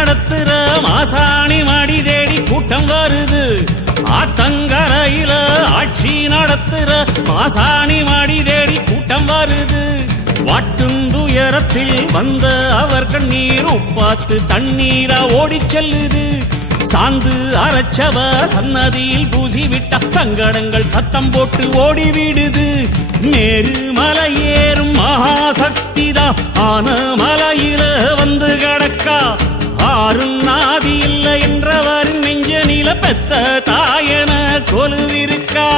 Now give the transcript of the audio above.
நடத்துற மாசாணி மாடி தேடி கூட்டம் வருது. ஆத்தங்கரையில ஆட்சி நடத்துற மாசாணி மாடி தேடி கூட்டம் வருது. வாட்டுந்துயரத்தில் வந்த அவர் கண்ணீர் உப்பாத்து தண்ணீரா ஓடிச் செல்லுது. சாந்து அரைச்சவ சன்னதியில் பூசி விட்ட சங்கடங்கள் சத்தம் போட்டு ஓடிவிடுது. நேரு மலையேறும் மகாசக்திதான் ஆன மலையில வந்து கிடக்கா. ஆறும் நாதி இல்லை என்றவரின் நெஞ்ச நில பெத்த தாயன கொலுவிருக்கா.